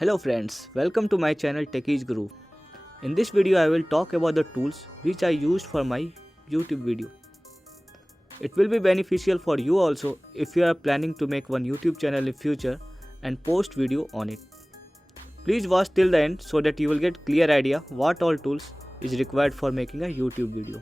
Hello friends, welcome to my channel Techies Guru. In this video I will talk about the tools which I used for my YouTube video. It will be beneficial for you also if you are planning to make one YouTube channel in future and post video on it. Please watch till the end so that you will get clear idea what all tools is required for making a YouTube video.